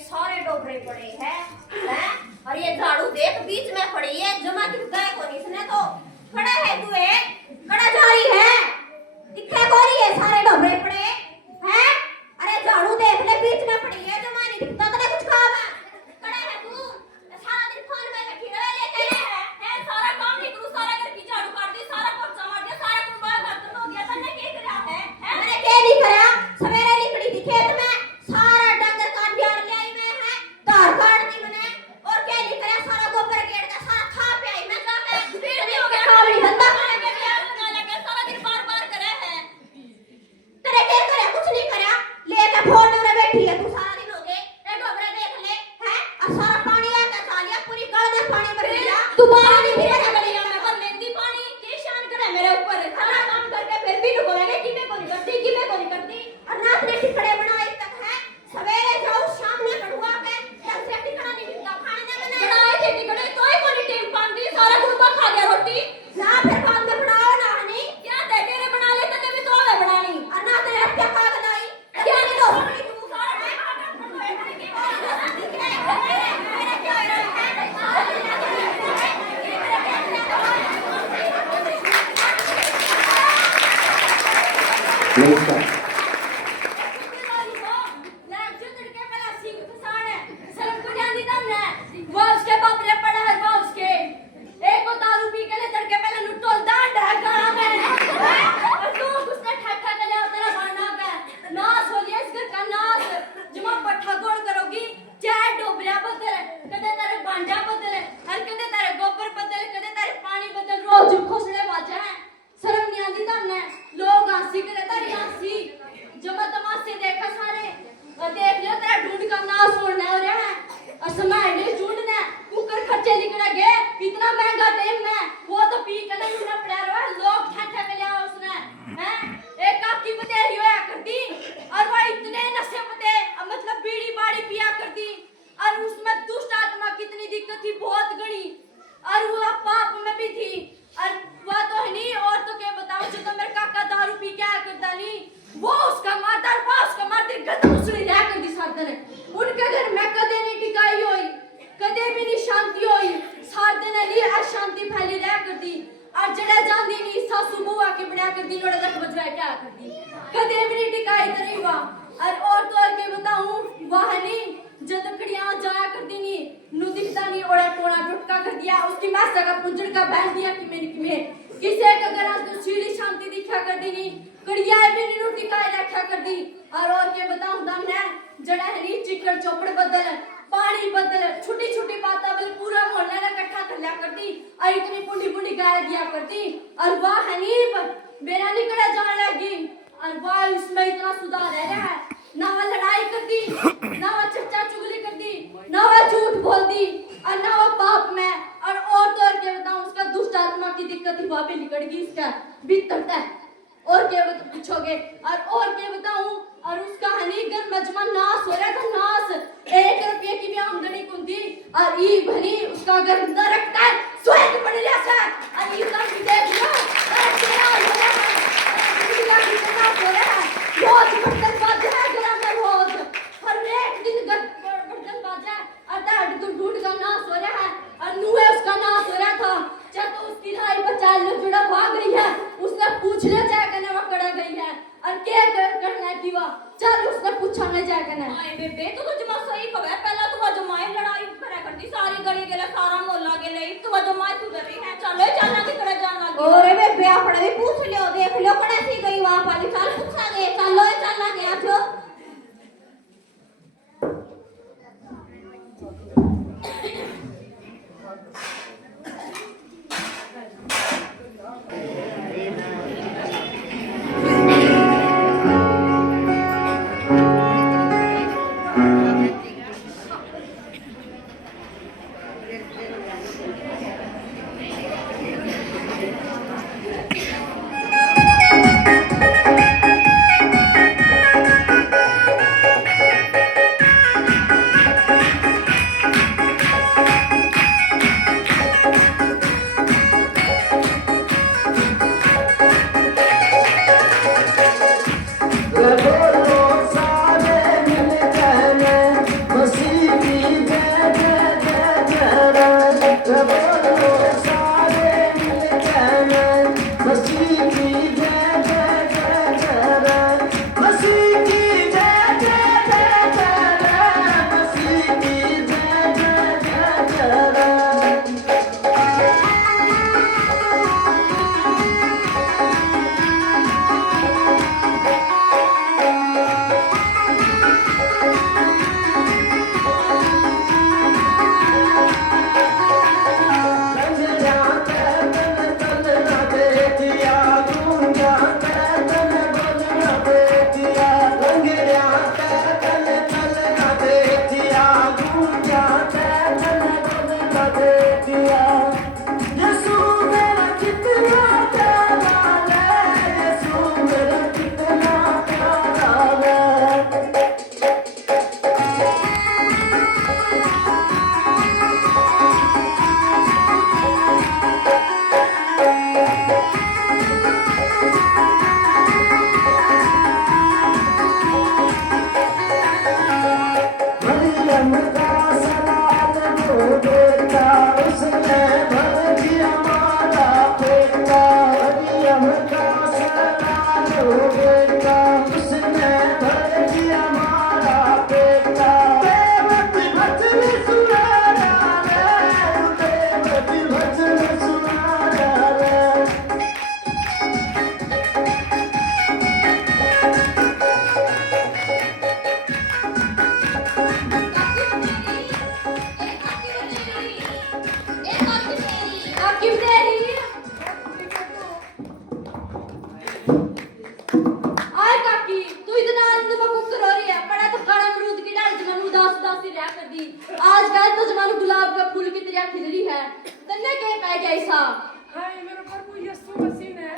सारे डोबरे पड़े हैं और ये झाड़ू देख बीच में पड़ी है जमा की गाय को इसने तो खड़ा है तू खड़ा जा रही है दिखे को रही है सारे डोबरे पड़े हैं अरे झाड़ू देख ले बीच में पड़ी है जमा नहीं दिखता तो कुछ काम है खड़ा है तू सारा दिन फोन में बैठी रहे लेके है सारा काम नहीं करू सारा घर की झाड़ू काट दी सारा पोछा मार दिया सारा कुछ बाहर कर दो दिया तन्ने के करया है मैंने के नहीं करया सवेरे निकली थी खेत में सारा डंगर काट दिया ले आई मैं है धार काट दी मैंने और क्या नहीं करया सारा गोबर गेड़ का सारा खा पे आई मैं जाके फिर भी हो गया काम नहीं धंधा करने के लिए लगा लगा सारा दिन बार-बार करे है तेरे क्या करया कुछ नहीं करया लेके फोन में बैठी है तू सारा दिन हो गए ए गोबर देख ले है और सारा पानी आके चालिया पूरी गल में पानी भर गया तू बाहर नहीं भरा गलिया में भर लेंदी पानी के शान करे मेरे ऊपर सारा काम करके फिर भी ढकोलेगे कि मैं कोनी करती और रात में टिकड़े बनाए तक है सवेरे जाओ शाम में कड़ुआ पे तब से टिकड़ा नहीं मिलता खाने में मैंने बनाए थे टिकड़े तो ही कोनी टेम पांदी सारा गुरबा खा गया रोटी ना फिर बाद में बनाओ ना हनी क्या दे तेरे बना ले तने भी तो मैं बनानी और ना तेरे क्या खा गई क्या नहीं लो तू सारा मेरे क्या नमस्कार। जमा तमाशे देखा सारे और देख लियो तेरा ढूंढ का नाश होने हो रहा है और समय नहीं ढूंढना कुकर खर्चे निकल गए इतना महंगा टाइम में वो तो पी के नहीं ना पड़ा रहा लोग ठा के लिया उसने हैं एक काकी बतेरी होया करती और वो इतने नशे पते मतलब बीड़ी बाड़ी पिया करती और उसमें दुष्ट आत्मा कितनी दिक्कत थी बहुत गणी और वो पाप में भी थी और वो तो है नहीं और तो क्या बताऊं जो तो मेरे काका दारू पी के आया करता नहीं वो उसका मारते गदम उसने लिया कर दी सारते ने उनके घर में कदे नहीं टिकाई होई कदे भी नहीं शांति होई सारते ने लिए अशांति फैली रह कर दी और जड़ा जांदी नहीं सासू बुआ के बना कर दी लोड़ा तक बजरा क्या कर दी कदे भी नहीं टिकाई तरी हुआ और तो और के बताऊं वह नहीं जब कड़ियां जाया कर दी नहीं नु दिखता नहीं ओड़ा टोड़ा टुटका कर दिया उसकी मासा का पुंजड़ का बैठ दिया कि मैंने किसे का घर तो सीधी शांति दिखा कर दी नहीं कड़िया भी नहीं रोटी काई रखा कर दी और के बताऊं दमने जड़ा है नी चिकड़ चोपड़ बदल पानी बदल छोटी छोटी बातें बल पूरा मोहल्ला ने इकट्ठा कर लिया करती और इतनी पुंडी पुंडी गाय दिया करती और वाह हनीफ मेरा निकड़ा जाने लगी और वाह इसमें इतना सुधार है ना वो लड़ाई करती ना वो चर्चा चुगली करती ना वो झूठ बोलती और ना वो पाप में और तो और के बताऊं उसका दुष्ट आत्मा की दिक्कत ही वहां पे निकल गई इसका भीतर है और क्या पूछोगे और क्या बताऊं और उसका हनीगर मजमा नाश हो रहा था नाश 1 रुपये की भी आमदनी कुंती और ई भरी उसका घर नरक का स्वर्ग बन लिया सा और ये सब देख लो और तेरा हो रहा है इसका कितना हो रहा है बहुत बर्तन बाजा है घर में बहुत हर एक दिन बर्तन बाजा और दाढ़ तो ढूंढ का नाश हो रहा है और नुए उसका नाश हो रहा था जब तो उसकी लाई बचा लो जुड़ा भाग गई है उसने पूछ लिया जाकर वो कड़ा गई है और क्या करना थी वो चल उसने पूछा ना जाकर हाय बेबे तो जमा सही कहे पहला तो जो माई लड़ाई करे करती सारी गली गेले सारा मोहल्ला गेले तो जो माई तू रही है चलो चलना की करे जाना ओरे बेबे अपने भी पूछ लियो देख लो कड़ा थी गई वहां वाली चल पूछा गए चलो चलना गया जो सा। हाय मेरा प्रभु यीशु मसीह ने,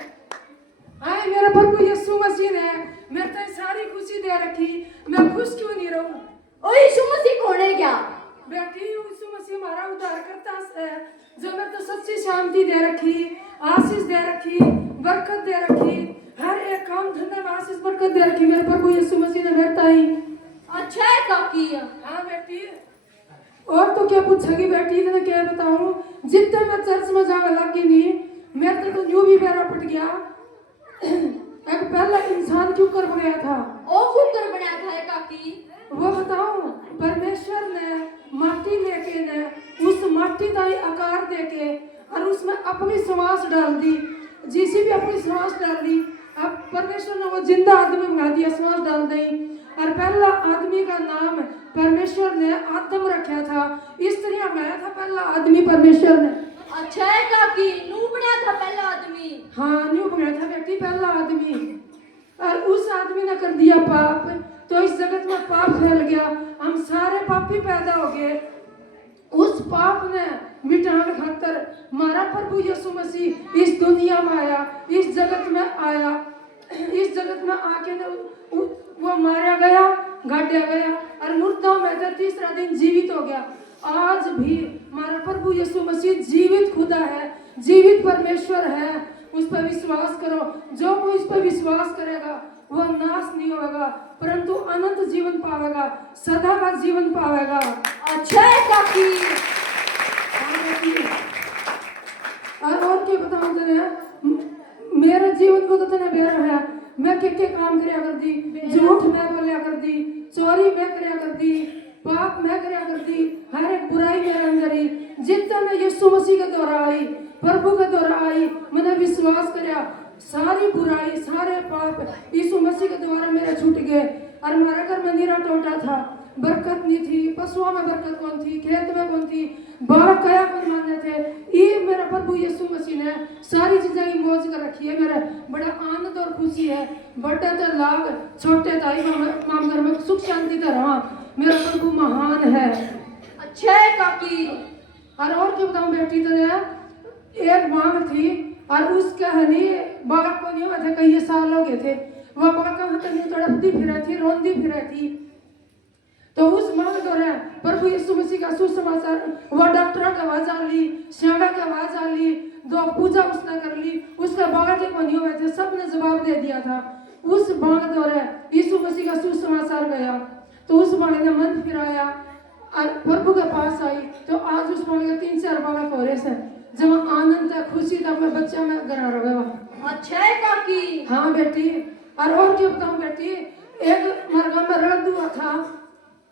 हाय मेरा प्रभु यीशु मसीह ने मेरे तो सारी खुशी दे रखी, मैं खुश क्यों नहीं रहूं? ओ यीशु मसीह कौन है क्या? बेटी यीशु मसीह हमारा उद्धारकर्ता है, जो मेरे तो सच्ची शांति दे रखी, आशीष दे रखी, बरकत दे रखी, हर एक काम धंधे में आशीष बरकत दे रखी मेरे प्रभु यीशु मसीह ने मेरे ताई। अच्छा है काकी। हाँ बेटी, और तो क्या पूछेगी बेटी, इतने क्या बताऊं, जितने मैं चर्च में जाने लगी नहीं, मेरे तो यूं भी बेरा पट गया। एक पहला इंसान क्यों कर गया था? ओ कुकर बनाया था है काकी। वो बताओ, परमेश्वर ने माटी लेके ने उस माटी का ही आकार देके और उसमें अपनी सांस डाल दी, जिसी भी अपनी सांस डाल दी। अब परमेश्वर ने वो जिंदा आदमी बना दिया, सांस डाल दी, और पहला आदमी का नाम परमेश्वर ने आदम रखा था। इस तरह बनाया था पहला आदमी परमेश्वर ने। अच्छा है काकी, नू बनाया था पहला आदमी। हाँ, न्यू बनाया था बेटी पहला आदमी, और उस आदमी ने कर दिया पाप, तो इस जगत में पाप फैल गया, हम सारे पापी पैदा हो गए। उस पाप ने मिटाने खातर हमारा प्रभु यीशु मसीह इस दुनिया में आया, इस जगत में आया। इस जगत में आके ने वो मारा गया, गाड़ा गया, और मुर्दा में से तीसरा दिन जीवित हो गया। आज भी हमारा प्रभु यीशु मसीह जीवित खुदा है, जीवित परमेश्वर है। उस पर विश्वास करो, जो कोई इस पर विश्वास करेगा वह नाश नहीं होगा, परंतु अनंत जीवन पावेगा, सदा का जीवन पावेगा। अच्छा है काकी। और क्या बताऊं तेरे, मेरे जीवन को तो तेने बेरा है, मैं के काम करया कर दी, झूठ मैं बोलिया कर दी, चोरी मैं करया कर दी, पाप मैं करया कर दी, हर एक बुराई मेरे अंदर ही। जितना मैं यीशु मसीह के द्वारा आई, प्रभु के द्वारा आई, मैंने विश्वास करया, सारी बुराई सारे पाप यीशु मसीह के द्वारा मेरे छूट गए। और हमारे घर में नीरा टोटा था, बरकत नहीं थी, पशुओं में बरकत कौन थी, खेत में कौन थी, बाग कया कौन मानने थे। ये मेरा प्रभु यीशु मसीह ने सारी चीजें की मौज कर रखी है। मेरा बड़ा आनंद और खुशी है, बड़े तो लाग छोटे ताई माम घर में सुख शांति का रहा, मेरा प्रभु महान है। अच्छा है काकी। और क्या बताऊं बेटी, तेरे एक मांग थी, और उसका हनी बाग को नहीं हुआ थे, कई साल हो गए थे, वह बाग का तड़पती फिर थी, रोंदी फिर थी। तो उस मांग दौरान प्रभु यीशु मसीह का सुसमाचार, वह डॉक्टरों की आवाज आ ली, श्यामा की आवाज आ ली, दो पूजा उसने कर ली, उसका बाग के को नहीं हुए थे, सबने जवाब दे दिया था। उस मांग दौरान यीशु मसीह का सुसमाचार गया, तो उस मांग ने मन फिराया और प्रभु के पास आई। तो आज उस मांग के 3-4 बालक हो रहे हैं, जब आनंद है, खुशी था, अपने बच्चा में घर रहा। अच्छा है काकी। हाँ बेटी, और क्या बताऊं बेटी, एक मरगा में रगद हुआ था,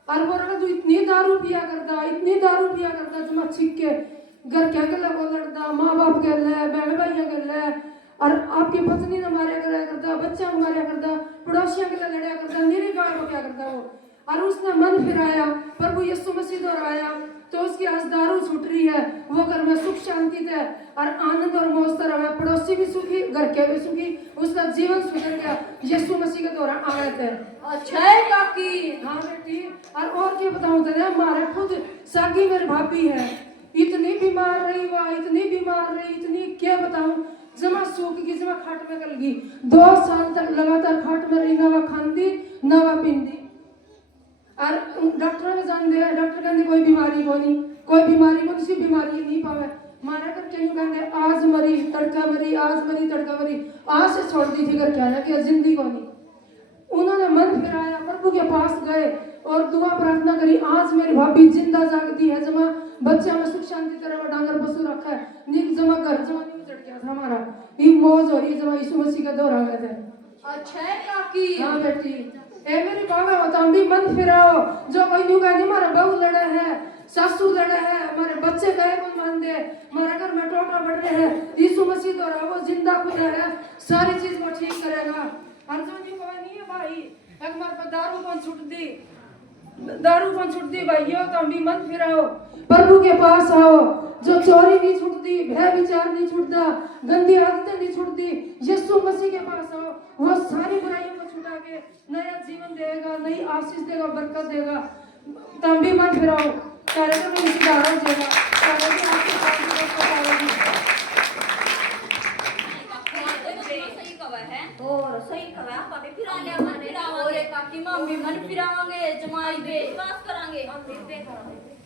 और वो रगद इतनी दारू पिया करता, इतनी दारू पिया करता, जमा छिक के घर क्या गला को लड़ता, माँ बाप के ले, बहन भाइयों के ले, और आपकी पत्नी ने मारा करता, बच्चा मारा करता, पड़ोसियों के लिए लड़ा करता, मेरी गाय को क्या करता वो। और उसने मन फिराया, प्रभु यीशु मसीह द्वारा आया, तो उसकी आज दारू छूट रही है, वो घर में सुख शांति थे और आनंद और मौज रहा, पड़ोसी भी सुखी, घर के भी सुखी, उसका जीवन सुधर गया, यीशु मसीह के द्वारा आए थे। अच्छा है काकी। हाँ बेटी, और क्या बताऊं तेरे, हमारे खुद सागी मेरी भाभी है, इतनी बीमार रही, वह इतनी बीमार रही, इतनी क्या बताऊं, जमा सूख गई, जमा खाट में गल गई, 2 साल तक लगातार खाट में रही, ना वह खांदी ना वह पींदी। और डॉक्टर ने जान दिया, डॉक्टर कहते कोई बीमारी को नहीं, कोई बीमारी को किसी बीमारी नहीं पावे। मारा कर क्यों कहते आज मरी तड़का मरी, आज मरी तड़का मरी, आज से छोड़ दी थी घर क्या ना कि जिंदगी को नहीं। उन्होंने मन फिराया, प्रभु के पास गए और दुआ प्रार्थना करी, आज मेरी भाभी जिंदा जागती है, जमा बच्चा में सुख शांति तरह डांगर बसू रखा है, नील जमा घर जमा नहीं चढ़ गया था हमारा, ये मौज हो रही जमा यीशु मसीह का दौर आ गए थे। अच्छा है काकी। हाँ बेटी, ए मेरी बाबा बताऊं भी मन फिराओ, जो कोई न्यू कहती हमारा बहू लड़ा है, सासू लड़ा है, हमारे बच्चे गए कौन मान दे, हमारे घर में टोटा बढ़ रहे हैं, यीशु मसीह द्वारा वो जिंदा खुदा है, सारी चीज को ठीक करेगा। और जो न्यू कोई नहीं है भाई, एक बार पर दारू कौन छूट दी, दारू कौन छूट दी भाइयों, तो भी मन फिराओ, प्रभु के पास आओ, जो चोरी नहीं छूटती, भय विचार नहीं छूटता, गंदी आदतें नहीं छूटती, यीशु मसीह के पास आओ, वो सारी बुराइयों को छुटा के नया जीवन देगा, नई आशीष देगा, बरकत देगा। तब भी मत फिराओ, कार्यक्रम में सुधार हो जाएगा, बाकी मम्मी मन फिरावांगे जमाई दे विश्वास करांगे हम देखते करांगे